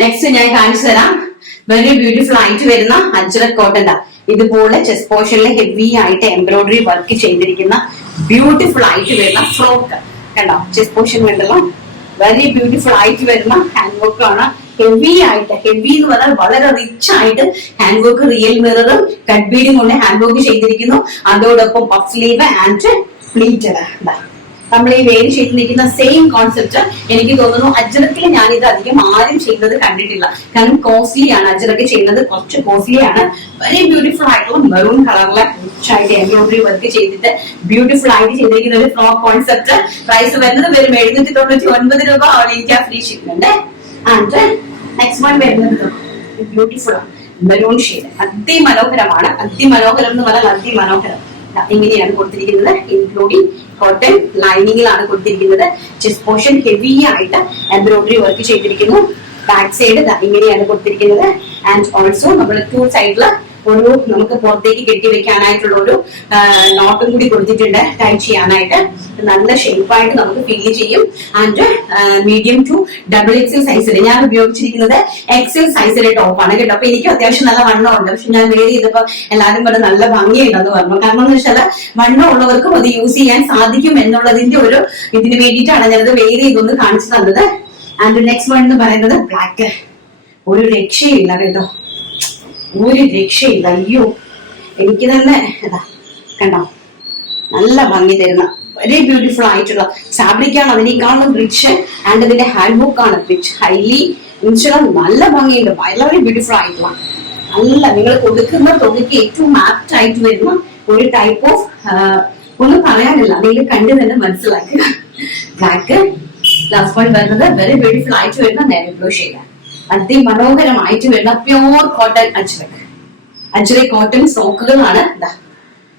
Next ഞാൻ കാണിച്ചു തരാം. വെരി ബ്യൂട്ടിഫുൾ ആയിട്ട് വരുന്ന അജ്രക് കോട്ടൺ. ഇതുപോലെ ചെസ്റ്റ് പോർഷനിൽ ഹെവി ആയിട്ട് എംബ്രോയിഡറി വർക്ക് ചെയ്തിരിക്കുന്ന ബ്യൂട്ടിഫുൾ ആയിട്ട് വരുന്ന ഫ്രോക്ക് കണ്ടോ. ചെസ്റ്റ് പോർഷൻ കണ്ടല്ലോ, വെരി ബ്യൂട്ടിഫുൾ ആയിട്ട് വരുന്ന ഹാൻഡ് വർക്ക് ആണ്. ഹെവി ആയിട്ട്, ഹെവി എന്ന് പറഞ്ഞാൽ വളരെ റിച്ച് ആയിട്ട് ഹാൻഡ് വർക്ക്, റിയൽ മിററും കട്ട് ബീഡും കൊണ്ട് ഹാൻഡ് വർക്ക് ചെയ്തിരിക്കുന്നു. അതോടൊപ്പം പഫ് സ്ലീവ് ആൻഡ് പ്ലീറ്റഡ്. നമ്മൾ ഈ വേര് ചെയ്ത് നിൽക്കുന്ന സെയിം കോൺസെപ്റ്റ് എനിക്ക് തോന്നുന്നു അജ്രക്കിൽ ഞാനിത് അധികം ആരും ചെയ്യുന്നത് കണ്ടിട്ടില്ല. കാരണം കോസ്റ്റ്ലി ആണ്, അജ്രക്ക് ചെയ്യുന്നത് കുറച്ച് കോസ്റ്റ്ലി ആണ്. വെരി ബ്യൂട്ടിഫുൾ ആയിട്ടുള്ള മെറൂൺ കളറിലെ റിച്ചായിട്ട് എംബ്രോയിഡറി വർക്ക് ചെയ്തിട്ട് ബ്യൂട്ടിഫുൾ ആയിട്ട് ചെയ്തിരിക്കുന്ന ഒരു ഫ്രോക്ക് കോൺസെപ്റ്റ്. പ്രൈസ് വരുന്നത് വെറും 799 രൂപ. All India free shipment. And next one വരുന്നത് ബ്യൂട്ടിഫുൾ മെറൂൺ ഷെയ്ഡ്. അതിമനോഹരമാണ്. അതിമനോഹരം എന്ന് പറഞ്ഞാൽ അതിമനോഹരം. ഇങ്ങനെയാണ് കൊടുത്തിരിക്കുന്നത്. ഇൻക്ലൂഡിംഗ് കോട്ടൺ ലൈനിങ്ങിലാണ് കൊടുത്തിരിക്കുന്നത്. ചെസ്റ്റ് പോർഷൻ ഹെവി ആയിട്ട് എംബ്രോയിഡറി വർക്ക് ചെയ്തിരിക്കുന്നു. ബാക്ക് സൈഡ് ഇങ്ങനെയാണ് കൊടുത്തിരിക്കുന്നത്. ആൻഡ് ഓൾസോ നമ്മൾ ടു സൈഡില് ഒരു നമുക്ക് പുറത്തേക്ക് കെട്ടിവെക്കാനായിട്ടുള്ള ഒരു നോട്ടും കൂടി കൊടുത്തിട്ടുണ്ട് ടൈ ചെയ്യാനായിട്ട്. നല്ല ഷേപ്പായിട്ട് നമുക്ക് ഫീൽ ചെയ്യും. And medium to double XL സൈസിൽ ഞാൻ ഉപയോഗിച്ചിരിക്കുന്നത് എക്സൽ സൈസിലെ ടോപ്പാണ് കേട്ടോ. അപ്പൊ എനിക്ക് അത്യാവശ്യം നല്ല വണ്ണമുണ്ട്. പക്ഷെ ഞാൻ വേറെ ചെയ്തപ്പോ എല്ലാവരും പറഞ്ഞ് നല്ല ഭംഗിയുണ്ടെന്ന് പറഞ്ഞു. കാരണം എന്ന് വെച്ചാൽ വണ്ണം ഉള്ളവർക്കും അത് യൂസ് ചെയ്യാൻ സാധിക്കും എന്നുള്ളതിന്റെ ഒരു ഇതിന് വേണ്ടിയിട്ടാണ് ഞാനത് വേറെ ചെയ്തൊന്ന് കാണിച്ചു തന്നത്. ആൻഡ് നെക്സ്റ്റ് വൺ എന്ന് പറയുന്നത് ബ്ലാക്ക്. ഒരു രക്ഷയില്ല കേട്ടോ, ഒരു രക്ഷയില്ല. അയ്യോ, എനിക്ക് തന്നെ കണ്ടോ നല്ല ഭംഗി തരുന്ന വെരി ബ്യൂട്ടിഫുൾ ആയിട്ടുള്ള ഫാബ്രിക്കാണ്. അതിനേക്കാളും റിച്ച്. ആൻഡ് ഇതിന്റെ ഹാൻഡ് വർക്ക് ആണ് റിച്ച്, ഹൈലി നല്ല ഭംഗിയുണ്ട്. വളരെ ബ്യൂട്ടിഫുൾ ആയിട്ടുള്ള നല്ല നിങ്ങൾ കൊടുക്കുന്ന തുകയ്ക്ക് ഏറ്റവും ആപ്റ്റ് ആയിട്ട് വരുന്ന ഒരു ടൈപ്പ് ഓഫ് ഒന്നും പറയാനില്ല, നിങ്ങൾ കണ്ടു തന്നെ മനസ്സിലാക്കുക. ബ്ലാക്ക്. ലാസ്റ്റ് വൺ വരുന്നത് വെരി ബ്യൂട്ടിഫുൾ ആയിട്ട് വരുന്ന നേവി ബ്ലൂ ഷെയ്ഡ്. അതിമനോഹരമായിട്ട് വരുന്ന pure cotton ajrak. Ajrak cotton ഫ്രോക്കുകളാണ്.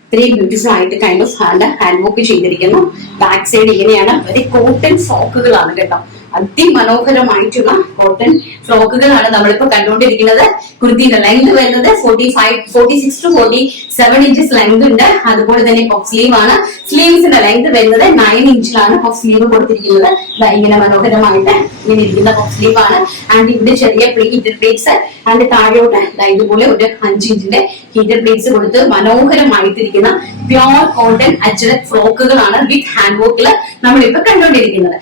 ഇത്രയും ബ്യൂട്ടിഫുൾ ആയിട്ട് കൈൻഡ് ഓഫ് ഹാൻഡ് വർക്ക് ചെയ്തിരിക്കുന്നു. ബാക്ക് സൈഡ് ഇങ്ങനെയാണ്. വെരി കോട്ടൺ ഫ്രോക്കുകളാണ് കേട്ടോ. അതിമനോഹരമായിട്ടുള്ള കോട്ടൺ ഫ്രോക്കുകളാണ് നമ്മളിപ്പോ കണ്ടുകൊണ്ടിരിക്കുന്നത്. കുർത്തിയുടെ ലെങ്ത് വരുന്നത് 46 to 47 ഇഞ്ചസ് ലെങ്ത് ഉണ്ട്. അതുപോലെ തന്നെ പഫ് സ്ലീവ് ആണ്. സ്ലീവ്സിന്റെ ലെങ്ത് വരുന്നത് 9 ഇഞ്ചിലാണ് പഫ് സ്ലീവ് കൊടുത്തിരിക്കുന്നത്. ഇങ്ങനെ മനോഹരമായിട്ട് ഇങ്ങനെ ഇരിക്കുന്ന പഫ് സ്ലീവ് ആണ്. ആൻഡ് ഇവിടെ ചെറിയ ഹീറ്റർ പ്ലേറ്റ്സ്. ആൻഡ് താഴോട്ട് ഇതുപോലെ ഒരു 5 ഇഞ്ചിന്റെ ഹീറ്റർ പ്ലേറ്റ്സ് കൊടുത്ത് മനോഹരമായിട്ടിരിക്കുന്ന പ്യോർ കോട്ടൺ അജ്രക് ഫ്രോക്കുകളാണ് വിത്ത് ഹാൻഡ് വർക്കിൽ നമ്മളിപ്പോ കണ്ടുകൊണ്ടിരിക്കുന്നത്.